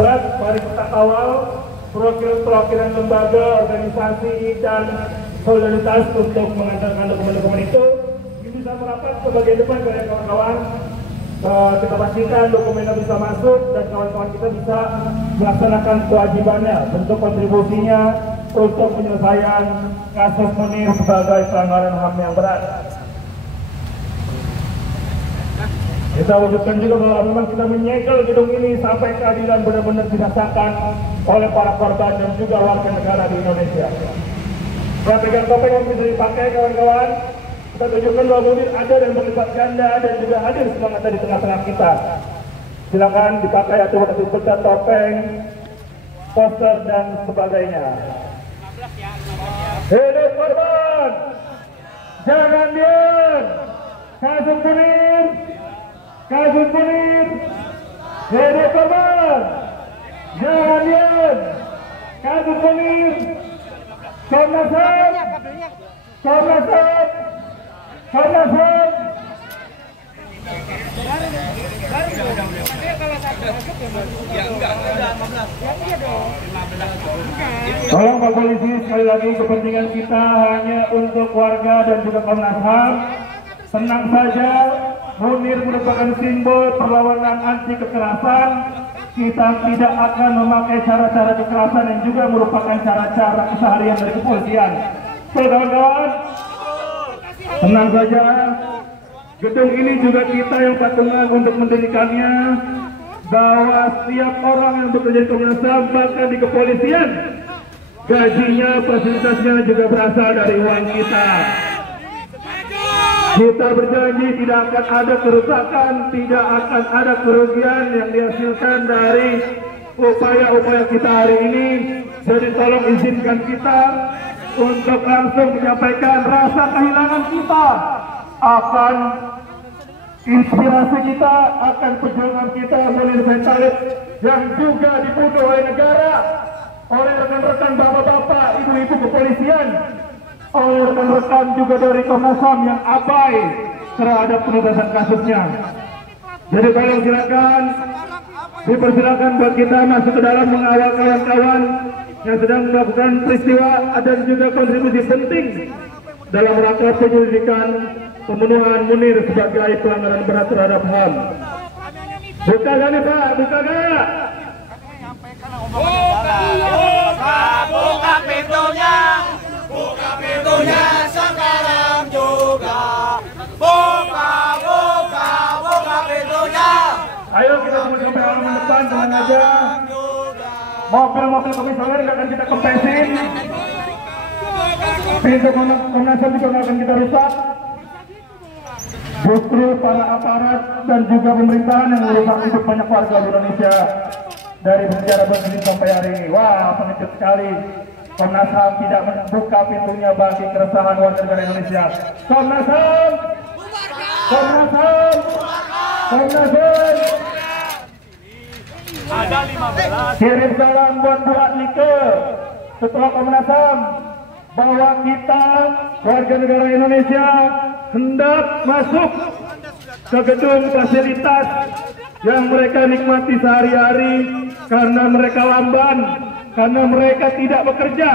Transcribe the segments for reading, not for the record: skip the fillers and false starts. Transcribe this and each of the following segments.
berat, mari kita kawal perwakilan lembaga, organisasi, dan solidaritas untuk mengantarkan dokumen-dokumen itu. Ini bisa merapat ke bagian depan kawan-kawan. Kita pastikan dokumennya bisa masuk dan kawan-kawan kita bisa melaksanakan kewajibannya, bentuk kontribusinya untuk penyelesaian kasus Munir sebagai pelanggaran HAM yang berat. Kita wujudkan juga bahwa memang kita menyegel gedung ini sampai keadilan benar-benar dirasakan oleh para korban dan juga warga negara di Indonesia. Pegang topeng yang bisa dipakai kawan-kawan, kita tunjukkan bahwa Munir ada dan berlipat ganda dan juga hadir semangat di tengah-tengah kita. Silakan dipakai atribut-atribut topeng, poster dan sebagainya. Hidup korban, jangan diam. Kasus Munir, kasus Munir, hidup korban, jangan diam. Kasus Munir, Komnas HAM, Komnas HAM, Komnas HAM. Tolong Pak Polisi, sekali lagi kepentingan kita hanya untuk warga dan juga Komnas HAM. Tenang saja, Munir merupakan simbol perlawanan anti kekerasan. Kita tidak akan memakai cara-cara kekerasan yang juga merupakan cara-cara keseharian dari kepolisian. Oke kawan-kawan, tenang saja. Gedung ini juga kita yang patungan untuk mendirikannya, bahwa setiap orang yang bekerja di Komnas HAM bahkan di kepolisian, gajinya, fasilitasnya juga berasal dari uang kita. Kita berjanji tidak akan ada kerusakan, tidak akan ada kerugian yang dihasilkan dari upaya-upaya kita hari ini. Jadi tolong izinkan kita untuk langsung menyampaikan rasa kehilangan kita akan inspirasi kita, akan perjuangan kita Munir Said Talib yang juga dibunuh oleh negara, oleh rekan-rekan bapak-bapak, ibu-ibu kepolisian, oleh rekan-rekan juga dari Komnas HAM yang abai terhadap penuntasan kasusnya. Jadi tolong silakan, dipersilakan buat kita masuk ke dalam mengawal kawan-kawan yang sedang melakukan peristiwa dan juga kontribusi penting dalam rangka penyelidikan pembunuhan Munir sebagai pelanggaran berat terhadap HAM. Buka gak nih Pak? Buka gak? Buka pintunya. Buka pintunya sekarang juga. Buka pintunya. Ayo kita tunggu sampai halaman depan, tenang aja. Mobil-mobil komisioner nggak akan kita kempesin. Pintu Komnas HAM juga nggak akan kita rusak. Justru para aparat dan juga pemerintahan yang merusak hidup banyak warga di Indonesia dari sejarah berdiri sampai hari ini. Wah, pengecut sekali. Komnas HAM tidak membuka pintunya bagi keresahan warga negara Indonesia. Komnas HAM, Komnas HAM, Komnas HAM. Ada 15. Kirim salam buat Bu Adlike, Ketua Komnas HAM, bahwa kita warga negara Indonesia hendak masuk ke gedung fasilitas yang mereka nikmati sehari-hari karena mereka lamban, karena mereka tidak bekerja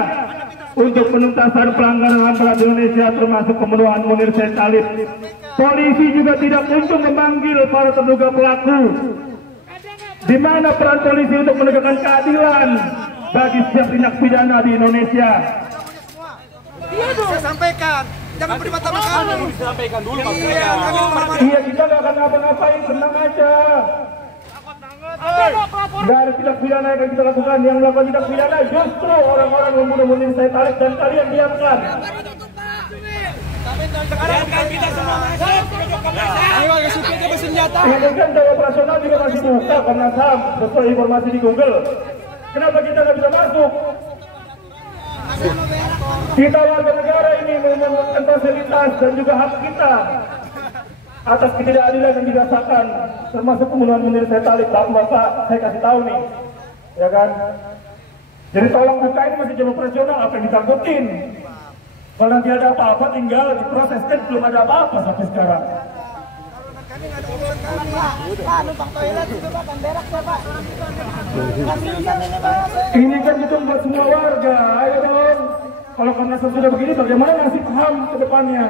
untuk penuntasan pelanggaran HAM berat Indonesia termasuk pembunuhan Munir Said Talib. Polisi juga tidak kunjung memanggil para terduga pelaku. Di mana peran polisi untuk menegakkan keadilan bagi setiap tindak pidana di Indonesia? Saya sampaikan, jangan berdebat-debat kami. Sampaikan dulu Pak. Iya, kita nggak akan ngapa-ngapain, tenang aja. Nggak ada tindak pidana yang akan kita lakukan. Yang melakukan tindak pidana justru orang-orang yang membunuh Munir Said Talib dan kalian diamkan. Sekarang kita semua masuk. Ayo, supirnya bersenjata. Ini kan daya operasional juga masih buka Komnas HAM sesuai informasi di Google. Kenapa kita nggak bisa masuk? Kita warga negara ini membutuhkan fasilitas dan juga hak kita atas ketidakadilan yang dirasakan, termasuk pembunuhan Munir Said Talib. Bapak, saya kasih tahu nih, ya kan? Jadi tolong buka, ini masih jam operasional, apa yang ditanggutin? Kalau nanti ada apa-apa tinggal diproses, kan belum ada apa-apa sampai sekarang. Kami nggak ada urusan kami. Pak, numpang toilet itu Pak, kan berak ya Pak. Ini kan kita buat semua warga, ayo dong. Kalau Komnas HAM sudah begini, bagaimana ngasih paham ke depannya?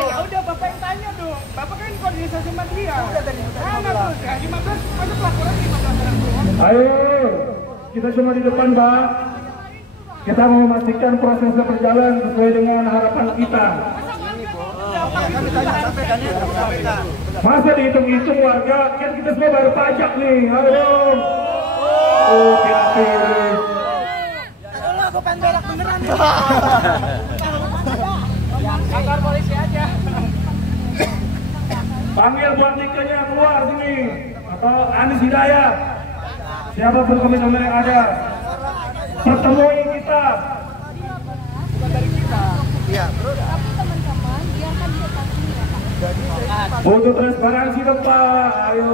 Ya udah Bapak yang tanya dong. Bapak kan koordinasi sama dia. Udah dari 15 ada pelaporan 15 orang doang. Ayo, kita semua di depan, Pak. Kita mau memastikan prosesnya berjalan sesuai dengan harapan kita. Kami tanya sampaikan. Masa dihitung-hitung warga, kan kita semua bayar pajak nih, ayo. Oh, pilih. Aduh, aku pengen berak beneran. Kantor polisi aja. Panggil buat nikahnya keluar sini, atau Anies Hidayat. Siapapun komisioner yang ada, pertemui kita. Iya. Butuh transparansi dong Pak, ayo.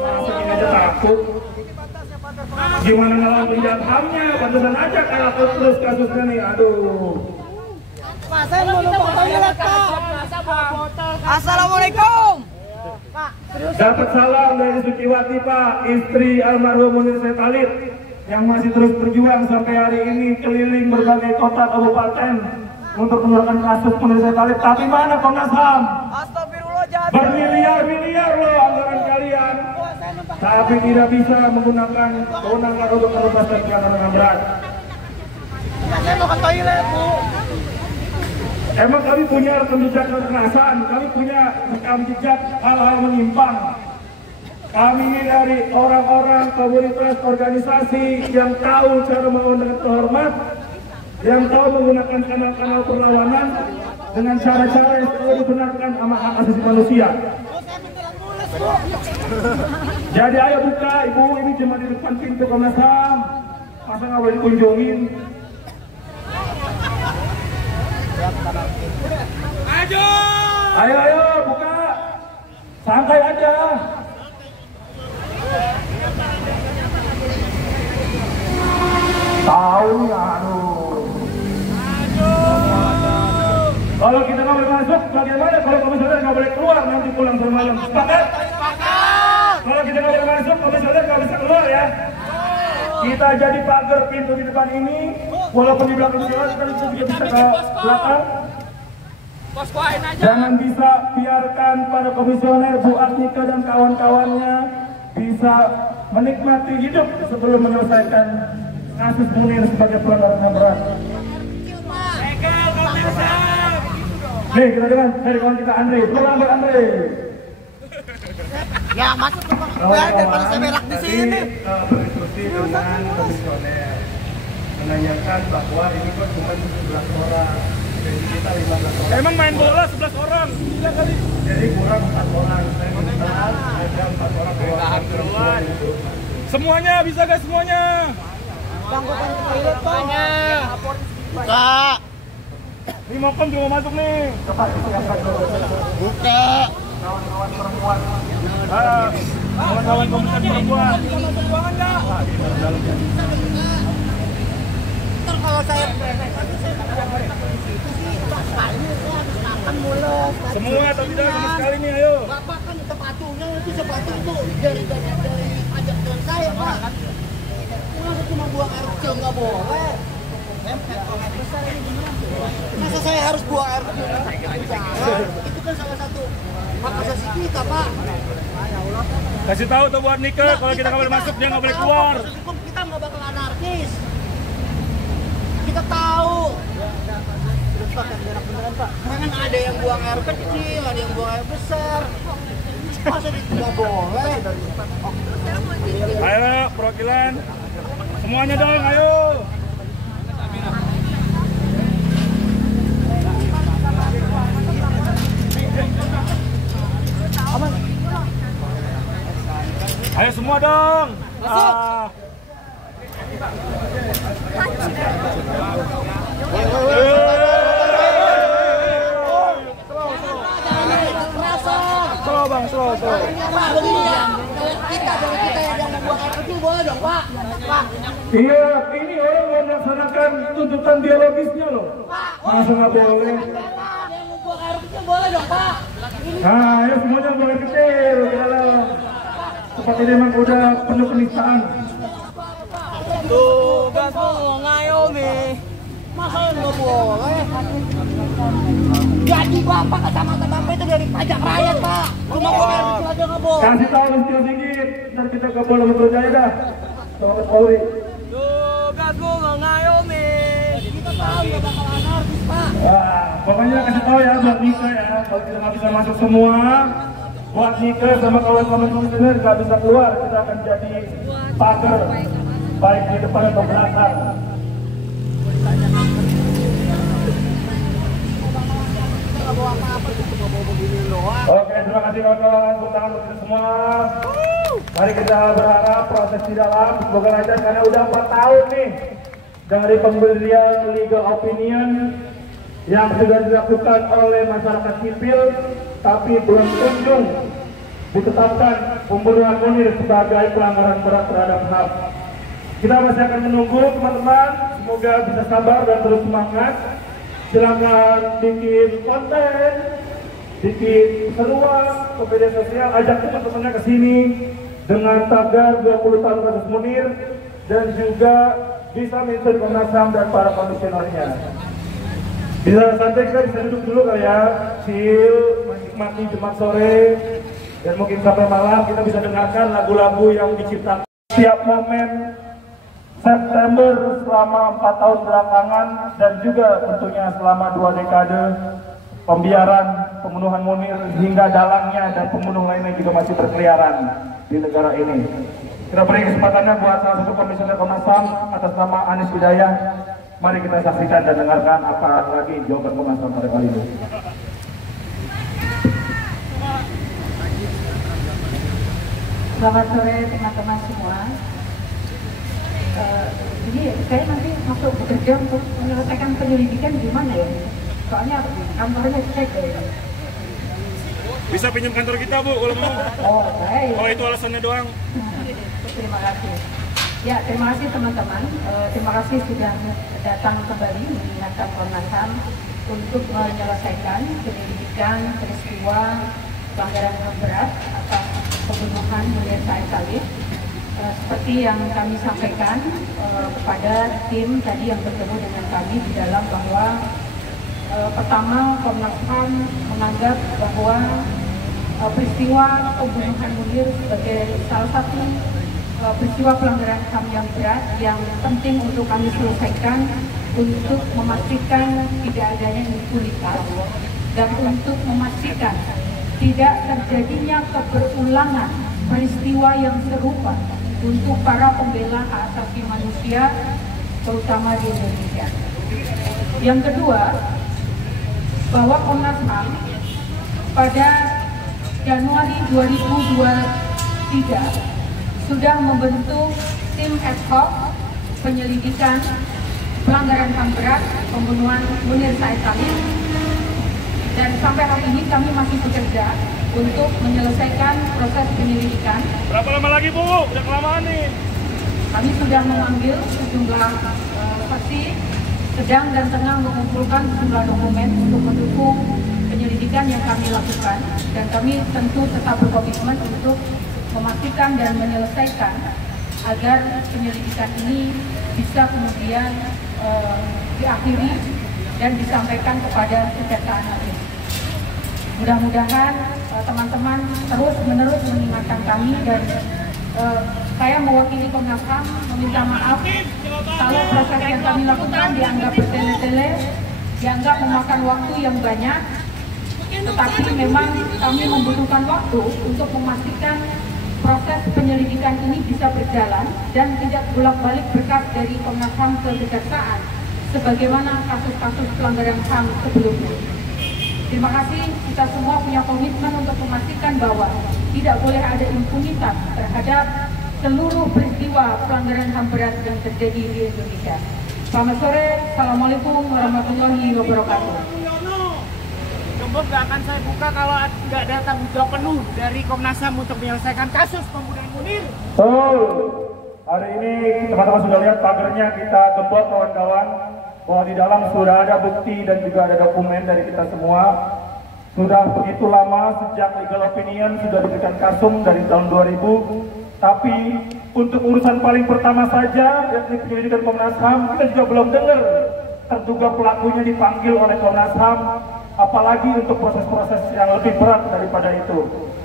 Masa ini aja takut. Gimana ngelawan penjahat HAM-nya? Pantesan aja kalah terus kasusnya nih, aduh. Pak, saya mau numpang toilet Pak. Assalamualaikum. Pak, Dapat salam dari Suciwati Pak, istri almarhum Munir Said Khalid yang masih terus berjuang sampai hari ini keliling berbagai kota kabupaten untuk menurunkan kasus Munir Said Khalid. Tapi mana Komnas HAM? Astagfirullah jahat. Bermiliar-miliar loh anggaran kalian, tapi tidak bisa menggunakan kewenangan untuk menuntaskan pelanggaran berat. Saya mau ke toilet Bu. Emang kami punya rekam jejak kekerasan, kami punya rekam jejak hal-hal menyimpang. Kami ini dari orang-orang komunitas organisasi yang tahu cara melawan dengan terhormat, yang tahu menggunakan kanal-kanal perlawanan dengan cara-cara yang selalu dibenarkan sama hak asasi manusia. Jadi ayo buka, Ibu, ini cuma di depan pintu Komnas HAM. Masa nggak boleh dikunjungin? Ayo, buka. Santai aja. Tahu ya, aduh. Kalau kita nggak boleh masuk, bagaimana kalau komisioner nggak boleh keluar nanti pulang malam? Sepakat? Kalau kita nggak boleh masuk, komisioner nggak bisa keluar ya. Kita jadi pagar pintu di depan ini, walaupun di belakang jalan kita juga bisa ke belakang. Jangan bisa biarkan para komisioner Bu Atnika dan kawan-kawannya bisa menikmati hidup sebelum menyelesaikan kasus Munir sebagai pelanggaran HAM berat. Nih kita dengar dari kawan kita Andre, pelanggar Andre. Ya masuk ke Pak. Daripada saya berak di sini. Berinstruksi dengan komisioner menanyakan bahwa ini kan cuma 11 orang. Jadi kita 15 orang. Emang main bola 11 orang. Gila kali. Jadi kurang 4 orang. Saya minta ada 4 orang keluar. Semuanya bisa guys, semuanya. Bang, kok ke toilet Pak? Buka. Ini Mokom juga mau masuk nih. Buka. Kawan-kawan perempuan. Kawan-kawan komunitas perempuan. Ntar kalau saya makan mulut. Semua atau tidak sama sekali nih, ayo. Bapak kan sepatunya itu sepatu itu dari pajak dengan saya Pak. Masa cuma buang air kecil nggak boleh? Masa saya harus buang air kecil? Itu kan salah satu hak asasi kita Pak. Kasih tahu tuh buat Nika, kalau kita nggak boleh masuk dia nggak boleh keluar. Kita nggak bakal anarkis. Kita tahu. Jangan ada yang buang air kecil, ada yang buang air besar. Masa tidak boleh? Ayo perwakilan, semuanya dong, ayo. Ayo semua dong. Slow bang, slow. Pak, begini ya. Kita yang membuang air kecil boleh dong Pak. Pak. Iya, ini orang mau melaksanakan tuntutan biologisnya loh. Masa nggak boleh? Yang membuang boleh dong Pak. Nah, ayo semuanya boleh kecil ke dalam. Tempat ini memang udah penuh kenistaan. Tugasmu ngayomi. Masa nggak boleh? Gaji Bapak kecamatan Bapak itu dari pajak rakyat Pak. Cuma komersil aja nggak boleh. Kasih tahu kecil dikit, ntar kita ke Polda Metro Jaya dah. Sama Polri. Tugasmu ngayomi. Kita tahu nggak bakal anarkis Pak. Wah, pokoknya kasih tahu ya buat Nika ya, kalau kita nggak bisa masuk semua, buat Nika sama kawan-kawan komisioner nggak bisa keluar, kita akan jadi pagar, baik di depan atau belakang. Oke, terima kasih kawan-kawan, tepuk tangan untuk kita semua. Mari kita berharap proses di dalam semoga lancar karena udah 4 tahun nih dari pemberian legal opinion yang sudah dilakukan oleh masyarakat sipil, tapi belum kunjung ditetapkan pembunuhan Munir sebagai pelanggaran berat terhadap HAM. Kita masih akan menunggu teman-teman, semoga bisa sabar dan terus semangat. Silakan bikin konten, bikin seruan ke media sosial, ajak teman-temannya ke sini dengan tagar 20 tahun kasus Munir dan juga bisa mention Komnas HAM dan para komisionernya. Bisa santai, kita bisa duduk dulu kali ya, chill, menikmati Jumat sore, dan mungkin sampai malam kita bisa dengarkan lagu-lagu yang diciptakan setiap momen September selama 4 tahun belakangan dan juga tentunya selama 2 dekade pembiaran pembunuhan Munir hingga dalangnya dan pembunuh lainnya juga masih berkeliaran di negara ini. Kita beri kesempatannya buat salah satu komisioner Komnas HAM atas nama Anies Hidayah. Mari kita saksikan dan dengarkan apa lagi jawaban Komnas HAM pada kali ini. Selamat sore teman-teman semua. Jadi saya nanti masuk bekerja untuk menyelesaikan penyelidikan gimana ya? Soalnya kantornya cek ya. Bisa pinjam kantor kita Bu kalau mau. Oh baik. Oh itu alasannya doang. Terima kasih. Ya terima kasih teman-teman. Terima kasih sudah datang kembali mengingatkan Komnas HAM untuk menyelesaikan penyelidikan peristiwa pelanggaran HAM berat atas pembunuhan Munir Said Talib. Seperti yang kami sampaikan kepada tim tadi yang bertemu dengan kami di dalam bahwa pertama Komnas HAM menganggap bahwa peristiwa pembunuhan Munir sebagai salah satu peristiwa pelanggaran HAM yang berat yang penting untuk kami selesaikan untuk memastikan tidak adanya impunitas dan untuk memastikan tidak terjadinya keberulangan peristiwa yang serupa untuk para pembela hak asasi manusia terutama di Indonesia. Yang kedua, bahwa Komnas HAM pada Januari 2023 sudah membentuk tim ad hoc penyelidikan pelanggaran HAM berat pembunuhan Munir Said Talib, dan sampai hari ini kami masih bekerja untuk menyelesaikan proses penyelidikan. Berapa lama lagi Bu? Udah kelamaan nih. Kami sudah memanggil sejumlah saksi, sedang dan tengah mengumpulkan sejumlah dokumen untuk mendukung penyelidikan yang kami lakukan, dan kami tentu tetap berkomitmen untuk memastikan dan menyelesaikan agar penyelidikan ini bisa kemudian diakhiri dan disampaikan kepada Kejaksaan Agung. Mudah-mudahan teman-teman terus-menerus mengingatkan kami, dan saya mewakili Komnas HAM meminta maaf kalau proses yang kami lakukan dianggap bertele-tele, dianggap memakan waktu yang banyak, tetapi memang kami membutuhkan waktu untuk memastikan proses penyelidikan ini bisa berjalan dan tidak bolak-balik berkas dari Komnas HAM ke Kejaksaan sebagaimana kasus-kasus pelanggaran HAM sebelumnya. Terima kasih, kita semua punya komitmen untuk memastikan bahwa tidak boleh ada impunitas terhadap seluruh peristiwa pelanggaran HAM berat yang terjadi di Indonesia. Selamat sore, Assalamualaikum warahmatullahi wabarakatuh. Gembok nggak akan saya buka kalau nggak ada tanggung jawab penuh dari Komnas HAM untuk menyelesaikan kasus pembunuhan Munir. Hari ini teman-teman sudah lihat pagernya kita gembok kawan-kawan, bahwa di dalam sudah ada bukti dan juga ada dokumen dari kita semua. Sudah begitu lama sejak legal opinion sudah diberikan Kasum dari tahun 2000, tapi untuk urusan paling pertama saja yakni penyelidikan Komnas HAM kita juga belum dengar terduga pelakunya dipanggil oleh Komnas HAM, apalagi untuk proses-proses yang lebih berat daripada itu.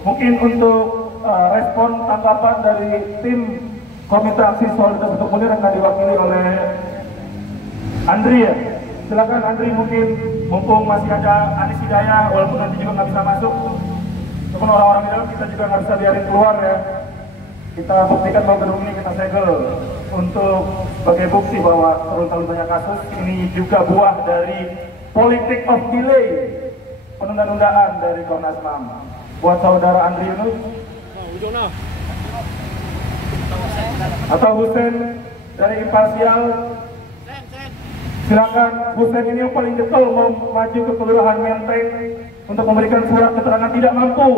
Mungkin untuk respon tanggapan dari tim Komite Aksi Solidaritas untuk Munir akan diwakili oleh Andri ya. Silakan Andri, mungkin mumpung masih ada Anis Hidayah, walaupun nanti juga nggak bisa masuk, walaupun orang-orang di dalam kita juga nggak bisa biarin keluar ya. Kita buktikan bahwa gedung ini kita segel untuk sebagai bukti bahwa terlalu banyak kasus ini juga buah dari politik of delay, penunda-nundaan dari Komnas HAM. Buat saudara Andri Yunus atau Hussein dari Imparsial, silakan. Hussein ini yang paling getol mau maju ke Kelurahan Menteng untuk memberikan surat keterangan tidak mampu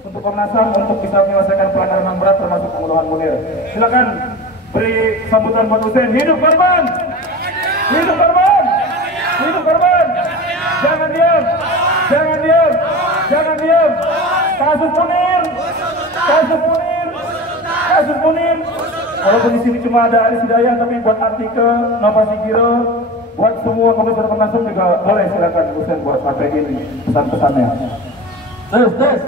untuk Komnas HAM untuk bisa menyelesaikan pelanggaran HAM berat termasuk pembunuhan Munir. Silakan beri sambutan buat Hussein. Hidup korban! Hidup korban! Hidup korban! Jangan diam! Jangan diam! Jangan diam! Kasus Munir! Kasus Munir! Kasus Munir! Walaupun di sini cuma ada Aris Hidayah, tapi buat Atike, Nova Sigiro, buat semua komisioner Komnas HAM juga boleh, silakan Hussein buat pakai ini pesan-pesannya. Terus.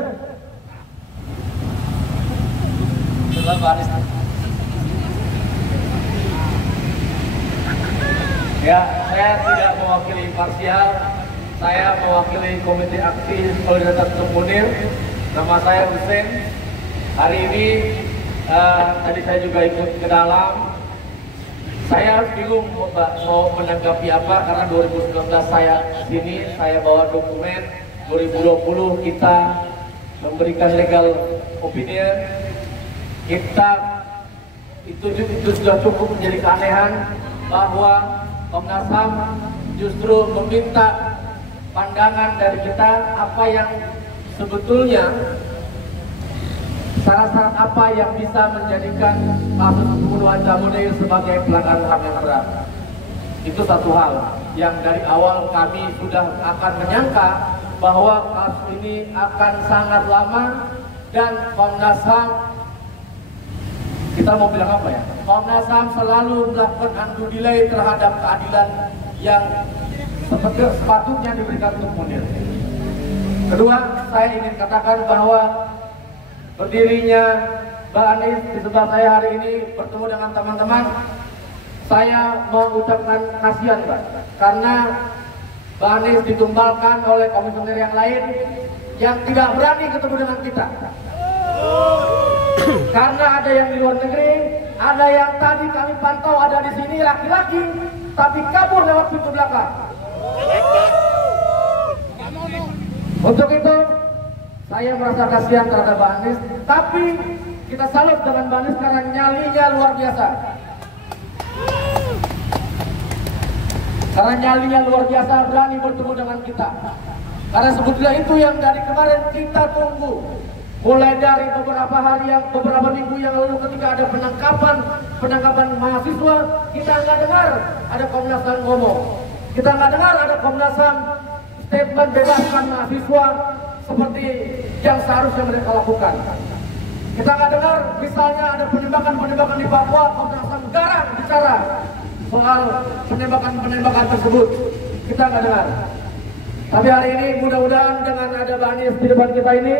Ya, saya tidak mewakili Imparsial, saya mewakili Komite Aksi Solidaritas untuk Munir. Nama saya Hussein. Hari ini tadi saya juga ikut ke dalam. Saya bingung mau menanggapi apa, karena 2019 saya sini, saya bawa dokumen. 2020 kita memberikan legal opinion. Kita itu sudah cukup menjadi keanehan bahwa Komnas HAM justru meminta pandangan dari kita apa yang sebetulnya syarat-syarat apa yang bisa menjadikan kasus pembunuhan Munir sebagai pelanggaran HAM yang berat. Itu satu hal yang dari awal kami sudah akan menyangka bahwa kasus ini akan sangat lama, dan Komnas HAM, kita mau bilang apa ya? Komnas HAM selalu melakukan undue delay terhadap keadilan yang sepatutnya diberikan untuk Munir. Kedua, saya ingin katakan bahwa berdirinya Mbak Anis di sebelah saya hari ini bertemu dengan teman-teman, saya mau ucapkan kasihan Mbak, karena Mbak Anis ditumbalkan oleh komisioner yang lain yang tidak berani ketemu dengan kita. Karena ada yang di luar negeri, ada yang tadi kami pantau ada di sini laki-laki, tapi kabur lewat pintu belakang. Untuk itu, saya merasa kasihan terhadap Mbak Anis, tapi kita salut dengan Mbak Anis karena nyalinya luar biasa. Karena nyalinya luar biasa, berani bertemu dengan kita. Karena sebetulnya itu yang dari kemarin kita tunggu. Mulai dari beberapa minggu yang lalu ketika ada penangkapan mahasiswa, kita nggak dengar ada Komnas HAM ngomong. Kita nggak dengar ada Komnas HAM statement bebaskan mahasiswa seperti yang seharusnya mereka lakukan. Kita nggak dengar misalnya ada penembakan di Papua, Komnas HAM garang bicara soal penembakan tersebut. Kita nggak dengar. Tapi hari ini mudah-mudahan dengan ada Mbak Anis di depan kita ini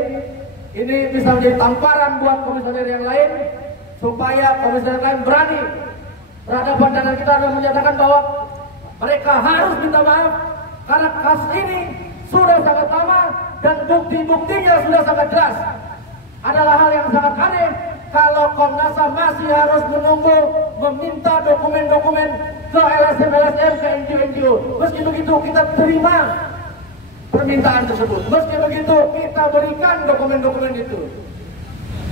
bisa menjadi tamparan buat komisioner yang lain, supaya komisioner lain berani berhadapan dengan kita dan menyatakan bahwa mereka harus minta maaf karena kasus ini sudah sangat lama dan bukti-buktinya sudah sangat jelas. Adalah hal yang sangat aneh kalau Komnas HAM masih harus menunggu meminta dokumen-dokumen ke LSM, ke NGO. Meski begitu kita terima permintaan tersebut. Meski begitu kita berikan dokumen-dokumen itu.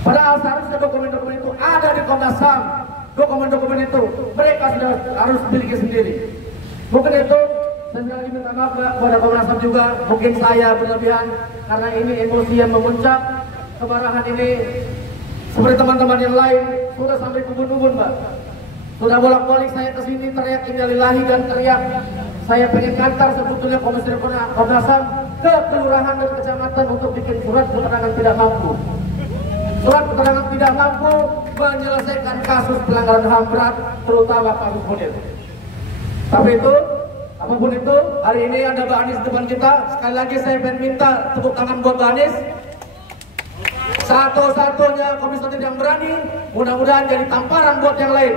Padahal seharusnya dokumen-dokumen itu ada di Komnas HAM. Dokumen-dokumen itu mereka sudah harus miliki sendiri. Mungkin itu saya sekali lagi minta maaf kepada Komnas HAM juga. Mungkin saya berlebihan karena ini emosi yang memuncak. Kemarahan ini seperti teman-teman yang lain sudah sampai kubun-kubun Mbak. Sudah bolak-balik saya ke sini teriak innalillahi dan teriak saya pengen kantor sebetulnya Komisioner Komnas HAM ke kelurahan dan kecamatan untuk bikin surat keterangan tidak mampu. Surat keterangan tidak mampu menyelesaikan kasus pelanggaran HAM berat, terutama kasus Munir. Tapi itu, apapun itu, hari ini ada Mbak Anies depan kita. Sekali lagi saya ingin minta tepuk tangan buat Mbak Anies. Satu-satunya komisioner yang berani, mudah-mudahan jadi tamparan buat yang lain.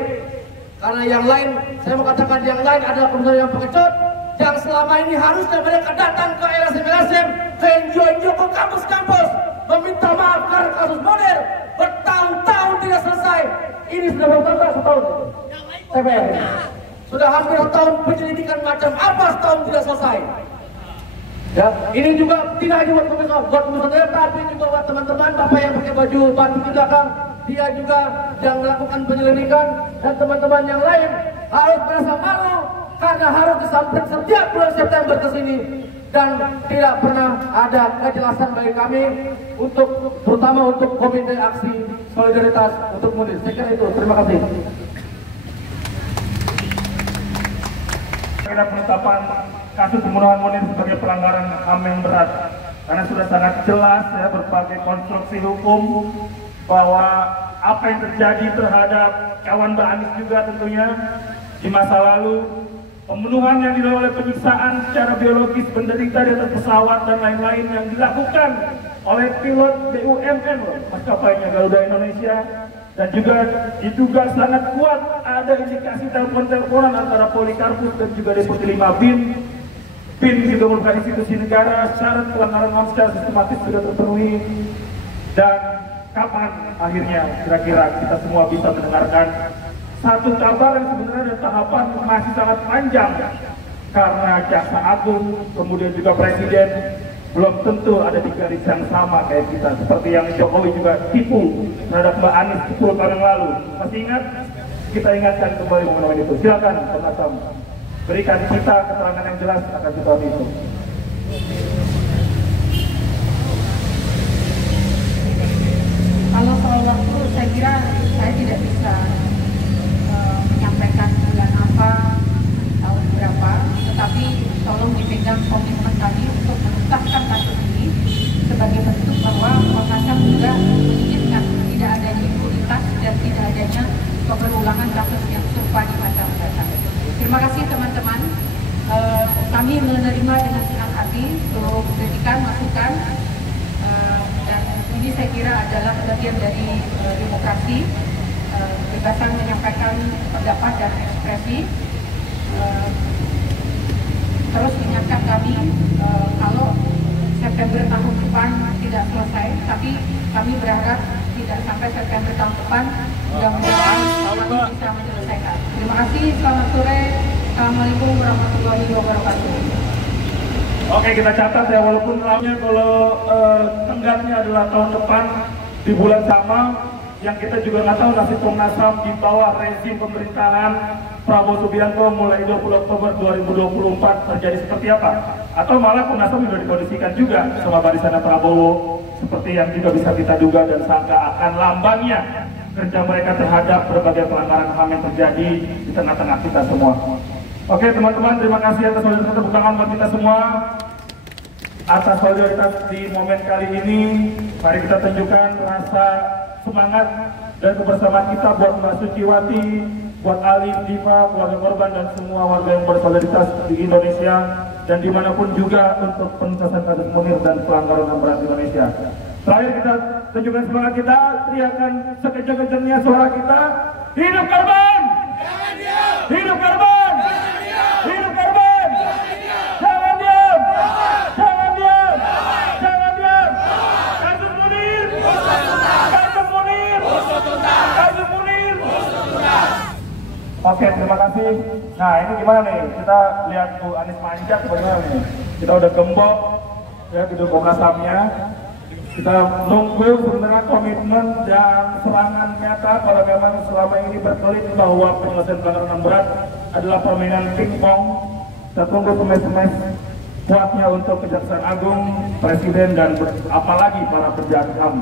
Karena yang lain, saya mau katakan yang lain adalah komisioner yang pengecut, yang selama ini harusnya mereka datang ke LSM, ke NGO, ke kampus-kampus, meminta maaf karena kasus Munir bertahun-tahun tidak selesai. Ini sudah berapa setahun? TPR. Sudah hampir setahun penyelidikan macam apa setahun tidak selesai. Ya, ini juga tidak hanya buat komisioner, tapi juga buat teman-teman bapak yang pakai baju batik di belakang. Dia juga yang melakukan penyelidikan, dan teman-teman yang lain harus merasa malu karena harus disampaikan setiap bulan September ke sini dan tidak pernah ada kejelasan bagi kami untuk, terutama untuk Komite Aksi Solidaritas untuk Munir. Saya kira itu. Terima kasih. Kira penetapan kasus pembunuhan Munir sebagai pelanggaran HAM yang berat, karena sudah sangat jelas ya berbagai konstruksi hukum bahwa apa yang terjadi terhadap kawan Mbak Anies juga tentunya di masa lalu, pembunuhan yang dilakukan oleh penyiksaan secara biologis penderita di atas pesawat dan lain-lain yang dilakukan oleh pilot BUMN maskapainya Garuda Indonesia, dan juga diduga sangat kuat ada indikasi telepon-teleponan antara Polikarpus dan juga Deputi 5 BIN. BIN juga merupakan institusi negara, syarat pelanggaran HAM secara sistematis sudah terpenuhi. Dan kapan akhirnya kira-kira kita semua bisa mendengarkan satu kabar yang sebenarnya tahapan masih sangat panjang, karena Jaksa Agung kemudian juga Presiden belum tentu ada di garis yang sama kayak kita, seperti yang Jokowi juga tipu terhadap Mbak Anies 10 tahun yang lalu. Masih ingat? Kita ingatkan kembali momen itu. Silakan Komnas HAM, berikan kita keterangan yang jelas akan situasi itu. Kalau soal waktu, saya kira saya tidak bisa menyampaikan bulan apa, tahun berapa, tetapi tolong dipegang komitmen tadi untuk menuntaskan kasus ini sebagai bentuk bahwa Komnas HAM juga menginginkan tidak adanya impunitas dan tidak adanya pengulangan kasus yang serupa di masa mendatang. Terima kasih teman-teman. Kami menerima dengan senang hati seluruh kritikan, masukan, dan ini saya kira adalah bagian dari demokrasi, kebebasan menyampaikan pendapat dan ekspresi. Terus ingatkan kami kalau September tahun depan tidak selesai, tapi kami berharap tidak sampai September tahun depan, mudah-mudahan kami bisa menyelesaikan. Terima kasih, selamat sore, Assalamualaikum warahmatullahi wabarakatuh. Oke, kita catat ya, walaupun namanya kalau tenggatnya adalah tahun depan di bulan sama, yang kita juga nggak tahu nasib Komnas HAM di bawah rezim pemerintahan Prabowo Subianto mulai 20 Oktober 2024 terjadi seperti apa, atau malah Komnas HAM sudah dikondisikan juga sama barisan Prabowo seperti yang juga bisa kita duga dan sangka akan lambannya kerja mereka terhadap berbagai pelanggaran HAM yang terjadi di tengah-tengah kita semua. Oke teman-teman, terima kasih atas solidaritas, tepuk tangan buat kita semua atas solidaritas di momen kali ini. Mari kita tunjukkan rasa semangat dan kebersamaan kita buat Mbak Suciwati, buat Alif, Diva, keluarga korban, dan semua warga yang bersolidaritas di Indonesia dan dimanapun juga untuk penuntasan kasus Munir dan pelanggaran HAM berat di Indonesia. Terakhir kita tunjukkan semangat kita, teriakan sekencang-kencangnya suara kita, hidup korban! Hidup korban! Hidup korban! Jangan diam! Jangan diam! Jangan diam! Kasus Munir! Kasus Munir! Kasus Munir! Oke, terima kasih. Nah, ini gimana nih? Kita lihat Bu Anies manjat bagaimana nih? Kita udah gembok ya gedung Komnas HAM-nya. Kita nunggu sebenarnya komitmen dan serangan nyata kalau memang selama ini berkelit bahwa penyelesaian pelanggaran HAM berat adalah permainan pingpong. Kita tunggu semes-semes kuatnya untuk Kejaksaan Agung, Presiden, dan apalagi para penjahat HAM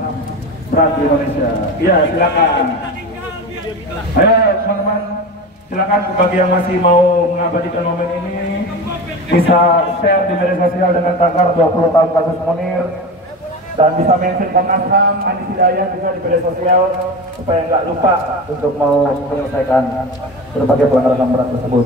berat di Indonesia. Iya, silakan. Ayo teman-teman, silakan bagi yang masih mau mengabadikan momen ini. bisa share di media sosial dengan tagar 20 tahun kasus Munir, dan bisa mention Komnas HAM, Andi Hidayat juga di media sosial supaya nggak lupa untuk mau menyelesaikan berbagai pelanggaran HAM berat tersebut.